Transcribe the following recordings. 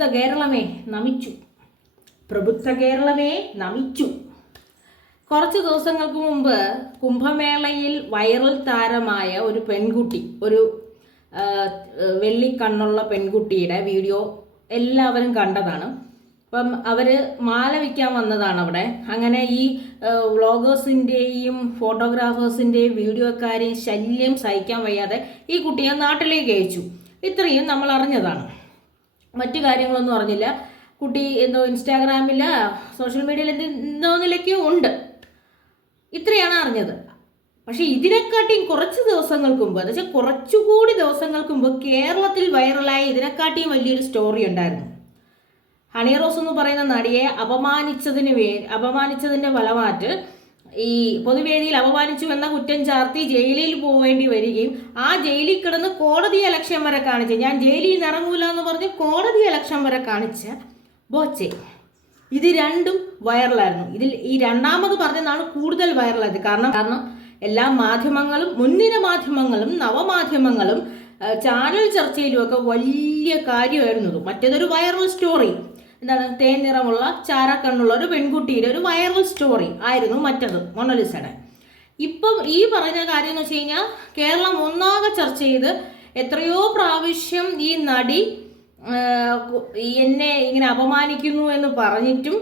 പ്രബുദ്ധ കേരളമേ നമിച്ചു. പ്രബുദ്ധ കേരളമേ നമിച്ചു. കുറച്ച് ദിവസങ്ങൾക്ക് മുമ്പ് കുംഭമേളയിൽ വൈറൽ താരമായ ഒരു പെൺകുട്ടി ഒരു വെള്ളിക്കണ്ണുള്ള പെൺകുട്ടിയുടെ വീഡിയോ എല്ലാവരും കണ്ടതാണ്. അപ്പം അവർ മാല വിൽക്കാൻ വന്നതാണ് അവിടെ. അങ്ങനെ ഈ വ്ളോഗേഴ്സിന്റെയും ഫോട്ടോഗ്രാഫേഴ്സിന്റെയും വീഡിയോക്കാരെയും ശല്യം സഹിക്കാൻ വയ്യാതെ ഈ കുട്ടിയെ നാട്ടിലേക്ക് അയച്ചു. ഇത്രയും നമ്മൾ അറിഞ്ഞതാണ്. മറ്റു കാര്യങ്ങളൊന്നും അറിഞ്ഞില്ല. കുട്ടി എന്തോ ഇൻസ്റ്റാഗ്രാമിൽ സോഷ്യൽ മീഡിയയിൽ എന്തോ നിലയ്ക്കോ ഉണ്ട്. ഇത്രയാണ് അറിഞ്ഞത്. പക്ഷെ ഇതിനെക്കാട്ടിയും കുറച്ച് ദിവസങ്ങൾക്ക് മുമ്പ് എന്ന് വെച്ചാൽ കുറച്ചുകൂടി ദിവസങ്ങൾക്ക് മുമ്പ് കേരളത്തിൽ വൈറലായ ഇതിനെക്കാട്ടിയും വലിയൊരു സ്റ്റോറി ഉണ്ടായിരുന്നു. ഹണി റോസ് എന്ന് പറയുന്ന നടിയെ അപമാനിച്ചതിന് വേ അപമാനിച്ചതിന്റെ ഫലമാറ്റ് ഈ പൊതുവേദിയിൽ അപമാനിച്ചു എന്ന കുറ്റം ചാർത്തി ജയിലിൽ പോവേണ്ടി വരികയും ആ ജയിലിൽ കിടന്ന് കോടതി അലക്ഷ്യം വരെ കാണിച്ച് ഞാൻ ജയിലിൽ നിന്ന് ഇറങ്ങൂല എന്ന് പറഞ്ഞ് കോടതി അലക്ഷ്യം വരെ കാണിച്ച ബോച്ചെ. ഇത് രണ്ടും വൈറലായിരുന്നു. ഇതിൽ ഈ രണ്ടാമത് പറഞ്ഞതാണ് കൂടുതൽ വൈറലായത്. കാരണം കാരണം എല്ലാ മാധ്യമങ്ങളും മുൻനിര മാധ്യമങ്ങളും നവമാധ്യമങ്ങളും ചാനൽ ചർച്ചയിലും ഒക്കെ വലിയ കാര്യമായിരുന്നു മറ്റേതൊരു വൈറൽ സ്റ്റോറി. എന്താണ് തേൻ നിറമുള്ള ചാരക്കണ്ണുള്ള ഒരു പെൺകുട്ടിയുടെ ഒരു വൈറൽ സ്റ്റോറി ആയിരുന്നു മറ്റത് മൊണലിസയുടെ. ഇപ്പം ഈ പറഞ്ഞ കാര്യം എന്ന് വെച്ച് കഴിഞ്ഞാൽ കേരളം ഒന്നാകെ ചർച്ച ചെയ്ത് എത്രയോ പ്രാവശ്യം ഈ നടി എന്നെ ഇങ്ങനെ അപമാനിക്കുന്നു എന്ന് പറഞ്ഞിട്ടും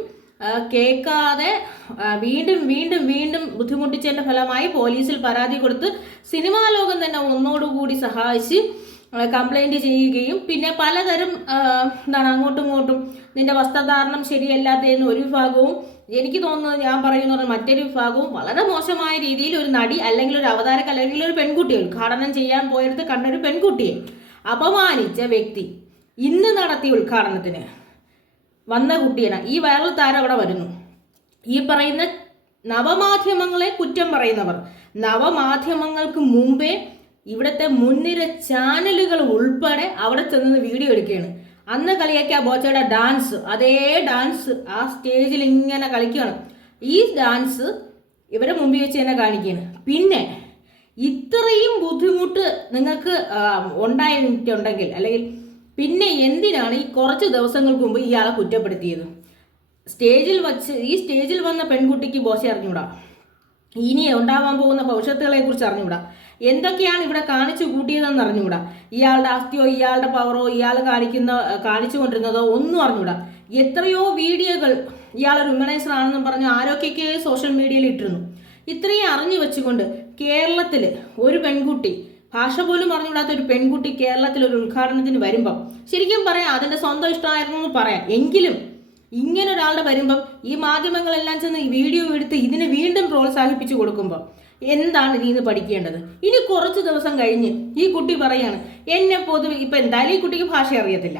കേൾക്കാതെ വീണ്ടും വീണ്ടും വീണ്ടും ബുദ്ധിമുട്ടിച്ചതിന്റെ ഫലമായി പോലീസിൽ പരാതി കൊടുത്ത് സിനിമാ ലോകം തന്നെ ഒന്നോടുകൂടി സഹായിച്ച് കംപ്ലൈന്റ് ചെയ്യുകയും പിന്നെ പലതരം എന്താണ് അങ്ങോട്ടും ഇങ്ങോട്ടും നിന്റെ വസ്ത്രധാരണം ശരിയല്ലാത്തതെന്ന് ഒരു വിഭാഗവും എനിക്ക് തോന്നുന്നത് ഞാൻ പറയുന്നത് മറ്റൊരു വിഭാഗവും വളരെ മോശമായ രീതിയിൽ ഒരു നടി അല്ലെങ്കിൽ ഒരു അവതാരക അല്ലെങ്കിൽ ഒരു പെൺകുട്ടിയെ ഉദ്ഘാടനം ചെയ്യാൻ പോയടുത്ത് കണ്ടൊരു പെൺകുട്ടിയെ അപമാനിച്ച വ്യക്തി ഇന്ന് നടത്തിയ ഉദ്ഘാടനത്തിന് വന്ന കുട്ടിയാണ് ഈ വൈറൽ താരം അവിടെ വരുന്നു. ഈ പറയുന്ന നവമാധ്യമങ്ങളെ കുറ്റം പറയുന്നവർ നവമാധ്യമങ്ങൾക്ക് മുമ്പേ ഇവിടുത്തെ മുൻനിര ചാനലുകൾ ഉൾപ്പെടെ അവിടെ ചെന്ന് വീഡിയോ എടുക്കുകയാണ്. അന്ന് കളിയാക്കിയ ബോച്ചയുടെ ഡാൻസ് അതേ ഡാൻസ് ആ സ്റ്റേജിൽ ഇങ്ങനെ കളിക്കുകയാണ്. ഈ ഡാൻസ് ഇവരെ മുമ്പിൽ വെച്ച് തന്നെ കാണിക്കുകയാണ്. പിന്നെ ഇത്രയും ബുദ്ധിമുട്ട് നിങ്ങൾക്ക് ആ, ഉണ്ടായിട്ടുണ്ടെങ്കിൽ അല്ലെങ്കിൽ പിന്നെ എന്തിനാണ് ഈ കുറച്ച് ദിവസങ്ങൾക്ക് മുമ്പ് ഇയാളെ കുറ്റപ്പെടുത്തിയത്? സ്റ്റേജിൽ വച്ച് ഈ സ്റ്റേജിൽ വന്ന പെൺകുട്ടിക്ക് ബോശ അറിഞ്ഞൂടാ ഇനി ഉണ്ടാവാൻ പോകുന്ന ഭവിഷ്യത്തുകളെ കുറിച്ച് അറിഞ്ഞൂടാ എന്തൊക്കെയാണ് ഇവിടെ കാണിച്ചു കൂട്ടിയതെന്ന് അറിഞ്ഞുകൂടാ. ഇയാളുടെ ആസ്തിയോ ഇയാളുടെ പവറോ ഇയാൾ കാണിക്കുന്ന കാണിച്ചു കൊണ്ടിരുന്നതോ ഒന്നും അറിഞ്ഞുകൂടാ. എത്രയോ വീഡിയോകൾ ഇയാൾ റിമനൈസർ ആണെന്നും പറഞ്ഞ് ആരൊക്കെയൊക്കെ സോഷ്യൽ മീഡിയയിൽ ഇട്ടിരുന്നു. ഇത്രയും അറിഞ്ഞു വെച്ചുകൊണ്ട് കേരളത്തിൽ ഒരു പെൺകുട്ടി ഭാഷ പോലും അറിഞ്ഞുകൂടാത്ത ഒരു പെൺകുട്ടി കേരളത്തിൽ ഒരു ഉദ്ഘാടനത്തിന് വരുമ്പം ശരിക്കും പറയാം അതിന്റെ സ്വന്തം ഇഷ്ടമായിരുന്നു എന്ന് പറയാം. എങ്കിലും ഇങ്ങനെ ഒരാളുടെ വരുമ്പം ഈ മാധ്യമങ്ങളെല്ലാം ചെന്ന് വീഡിയോ എടുത്ത് ഇതിനെ വീണ്ടും പ്രോത്സാഹിപ്പിച്ചു കൊടുക്കുമ്പോൾ എന്താണ് ഇതിൽ പഠിക്കേണ്ടത്? ഇനി കുറച്ച് ദിവസം കഴിഞ്ഞ് ഈ കുട്ടി പറയാണ് എന്നെ പൊതുവെ ഇപ്പൊ എന്തായാലും ഈ കുട്ടിക്ക് ഭാഷ അറിയത്തില്ല.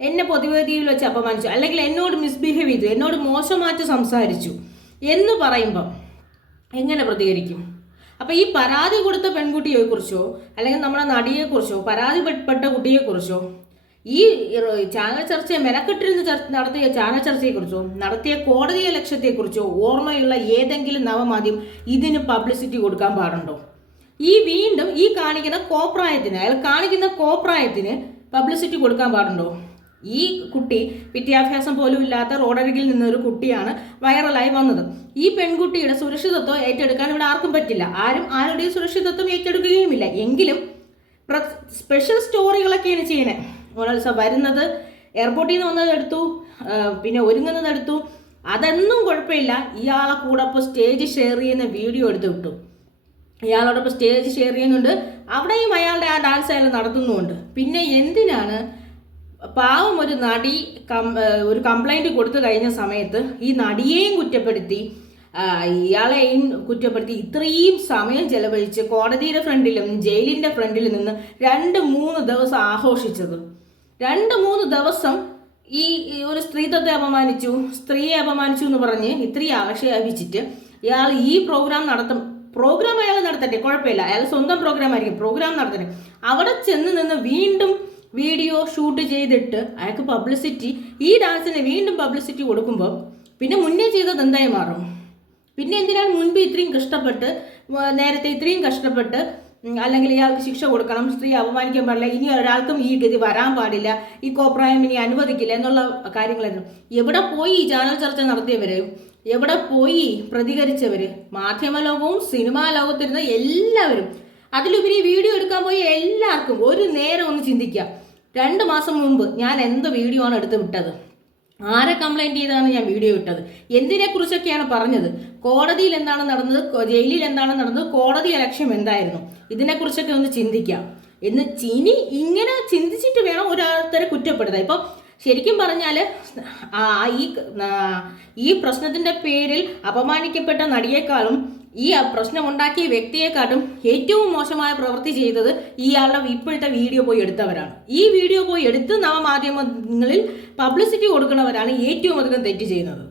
എന്നെ പൊതുവേദിയിൽ വെച്ച് അപമാനിച്ചു. അല്ലെങ്കിൽ എന്നോട് മിസ്ബിഹേവ് ചെയ്തു എന്നോട് മോശമായിട്ട് സംസാരിച്ചു എന്ന് പറയുമ്പം എങ്ങനെ പ്രതികരിക്കും? അപ്പൊ ഈ പരാതി കൊടുത്ത പെൺകുട്ടിയെക്കുറിച്ചോ അല്ലെങ്കിൽ നമ്മുടെ നടിയെക്കുറിച്ചോ പരാതിപ്പെട്ട കുട്ടിയെക്കുറിച്ചോ ഈ ചാനൽ ചർച്ചയെ മെനക്കെട്ടിരുന്ന് നടത്തിയ ചാനൽ ചർച്ചയെക്കുറിച്ചോ നടത്തിയ കോടതി ലക്ഷ്യത്തെക്കുറിച്ചോ ഓർമ്മയുള്ള ഏതെങ്കിലും നവമാധ്യം ഇതിന് പബ്ലിസിറ്റി കൊടുക്കാൻ പാടുണ്ടോ? ഈ വീണ്ടും ഈ കാണിക്കുന്ന കോപ്രായത്തിന് അയാൾ കാണിക്കുന്ന കോപ്രായത്തിന് പബ്ലിസിറ്റി കൊടുക്കാൻ പാടുണ്ടോ? ഈ കുട്ടി വിദ്യാഭ്യാസം പോലും ഇല്ലാത്ത റോഡരികിൽ നിന്നൊരു കുട്ടിയാണ് വൈറലായി വന്നത്. ഈ പെൺകുട്ടിയുടെ സുരക്ഷിതത്വം ഏറ്റെടുക്കാൻ ഇവിടെ ആർക്കും പറ്റില്ല. ആരും ആരുടെയും സുരക്ഷിതത്വം ഏറ്റെടുക്കുകയുമില്ല. എങ്കിലും സ്പെഷ്യൽ സ്റ്റോറികളൊക്കെയാണ് ചെയ്യണേ മോണാലിസ വരുന്നത് എയർപോർട്ടിൽ നിന്ന് വന്നത് എടുത്തു. പിന്നെ ഒരുങ്ങുന്നത് എടുത്തു. അതൊന്നും കുഴപ്പമില്ല. ഇയാളെ കൂടെ ഇപ്പോൾ സ്റ്റേജ് ഷെയർ ചെയ്യുന്ന വീഡിയോ എടുത്ത് വിട്ടു. ഇയാളോടൊപ്പം സ്റ്റേജ് ഷെയർ ചെയ്യുന്നുണ്ട്. അവിടെയും അയാളുടെ ആ ഡാൻസ് അയാൾ നടത്തുന്നുമുണ്ട്. പിന്നെ എന്തിനാണ് പാവം ഒരു നടി ഒരു കംപ്ലൈന്റ് കൊടുത്തു കഴിഞ്ഞ സമയത്ത് ഈ നടിയെയും കുറ്റപ്പെടുത്തി ഇയാളെയും കുറ്റപ്പെടുത്തി ഇത്രയും സമയം ചെലവഴിച്ച് കോടതിയുടെ ഫ്രണ്ടിലും ജയിലിന്റെ ഫ്രണ്ടിലും നിന്ന് രണ്ട് മൂന്ന് ദിവസം ആഘോഷിച്ചത്. രണ്ട് മൂന്ന് ദിവസം ഈ ഒരു സ്ത്രീത്വത്തെ അപമാനിച്ചു സ്ത്രീയെ അപമാനിച്ചു എന്ന് പറഞ്ഞ് ഇത്രയും ആക്ഷേപിച്ചിട്ട് ഇയാൾ ഈ പ്രോഗ്രാം നടത്തും. പ്രോഗ്രാം അയാൾ നടത്തട്ടെ കുഴപ്പമില്ല. അയാൾ സ്വന്തം പ്രോഗ്രാം ആയിരിക്കും പ്രോഗ്രാം നടത്തട്ടെ. അവിടെ ചെന്ന് നിന്ന് വീണ്ടും വീഡിയോ ഷൂട്ട് ചെയ്തിട്ട് അയാൾക്ക് പബ്ലിസിറ്റി ഈ ഡാൻസിന് വീണ്ടും പബ്ലിസിറ്റി കൊടുക്കുമ്പോൾ പിന്നെ മുന്നേ ചെയ്തത് എന്തായി മാറും? പിന്നെ എന്തിനാണ് മുൻപ് ഇത്രയും കഷ്ടപ്പെട്ട് നേരത്തെ ഇത്രയും കഷ്ടപ്പെട്ട് അല്ലെങ്കിൽ ഇയാൾക്ക് ശിക്ഷ കൊടുക്കണം സ്ത്രീ അപമാനിക്കാൻ പാടില്ല ഇനി ഒരാൾക്കും ഈ ഗതി വരാൻ പാടില്ല ഈ കോപ്രായം ഇനി അനുവദിക്കില്ല എന്നുള്ള കാര്യങ്ങളായിരുന്നു. എവിടെ പോയി ഈ ചാനൽ ചർച്ച നടത്തിയവര്? എവിടെ പോയി പ്രതികരിച്ചവര്? മാധ്യമലോകവും സിനിമാ ലോകത്തിരുന്ന എല്ലാവരും. അതിലുപരി വീഡിയോ എടുക്കാൻ പോയി എല്ലാവർക്കും ഒരു നേരം ഒന്ന് ചിന്തിക്കാം രണ്ട് മാസം മുമ്പ് ഞാൻ എന്ത് വീഡിയോ ആണ് എടുത്ത് വിട്ടത്? ആരെ കംപ്ലൈന്റ് ചെയ്താണ് ഞാൻ വീഡിയോ ഇട്ടത്? എന്തിനെ കുറിച്ചൊക്കെയാണ് പറഞ്ഞത്? കോടതിയിൽ എന്താണ് നടന്നത്? ജയിലിൽ എന്താണ് നടന്നത്? കോടതി ലക്ഷ്യം എന്തായിരുന്നു? ഇതിനെക്കുറിച്ചൊക്കെ ഒന്ന് ചിന്തിക്കാം. എന്ന് ഇനി ഇങ്ങനെ ചിന്തിച്ചിട്ട് വേണം ഒരാൾത്തരെ കുറ്റപ്പെടുത്താൻ. ഇപ്പം ശരിക്കും പറഞ്ഞാൽ ഈ ഈ പ്രശ്നത്തിന്റെ പേരിൽ അപമാനിക്കപ്പെട്ട നടിയേക്കാളും ഈ പ്രശ്നമുണ്ടാക്കിയ വ്യക്തിയെക്കാട്ടും ഏറ്റവും മോശമായ പ്രവൃത്തി ചെയ്തത് ഇയാളുടെ ഇപ്പോഴത്തെ വീഡിയോ പോയി എടുത്തവരാണ്. ഈ വീഡിയോ പോയി എടുത്ത് നവമാധ്യമങ്ങളിൽ പബ്ലിസിറ്റി കൊടുക്കുന്നവരാണ് ഏറ്റവും അധികം തെറ്റ് ചെയ്യുന്നത്.